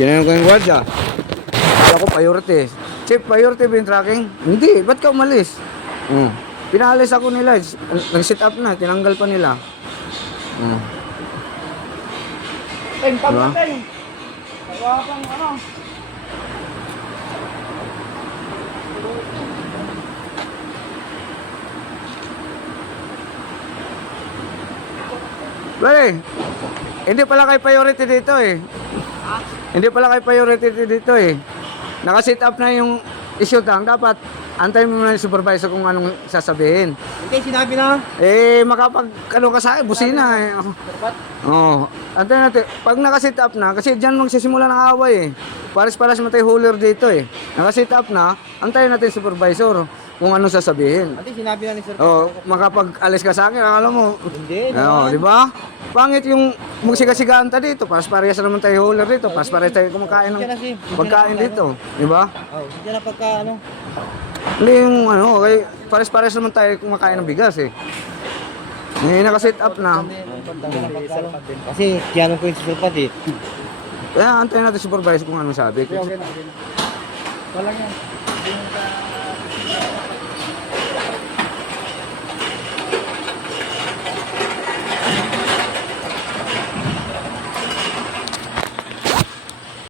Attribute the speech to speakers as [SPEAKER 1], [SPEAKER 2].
[SPEAKER 1] Tinanong ko yung gwardiya. Sabi ako priority. Chief, priority ba yung tracking? Hindi, ba't ka umalis? Hmm. Pinalis ako nila. Nag-sit up na, tinanggal pa nila. Hmm.
[SPEAKER 2] Teng,
[SPEAKER 1] Diba?
[SPEAKER 2] teng. Hawakan ano.
[SPEAKER 1] Pare, hindi pala kay priority dito eh. Hindi pala kay priority dito eh. Naka-sit up na yung issue tang. Dapat antayin mo na yung supervisor kung anong sasabihin.
[SPEAKER 2] Hindi, sinabi na.
[SPEAKER 1] Eh, makapag, ano ka sa busina eh.
[SPEAKER 2] Dapat.
[SPEAKER 1] Oo. Oh, antayin natin. Pag naka-sit up na, kasi dyan magsisimula ng away eh. Pares-pares matay huller dito eh. Naka-sit up na, antayin natin supervisor kung anong sasabihin.
[SPEAKER 2] Ate, sinabi na ni Sir.
[SPEAKER 1] Oh, makapag-alis ka sa akin, alam mo,
[SPEAKER 2] Hindi,
[SPEAKER 1] Oo, di ba? Pangit yung magsigasigaan ta dito. Pas parehas naman tayo huller dito. Pas parehas tayo kumakain ng pagkain dito. Di ba?
[SPEAKER 2] Oh, hindi na pagka ano.
[SPEAKER 1] Hindi yung ano, kay pares pares naman tayo kumakain ng bigas eh. Ngayon naka-sit up na.
[SPEAKER 2] Kasi tiyanong ko yung susulpat eh.
[SPEAKER 1] Kaya antayin natin supervisor kung ano sabi.
[SPEAKER 2] Walang yan.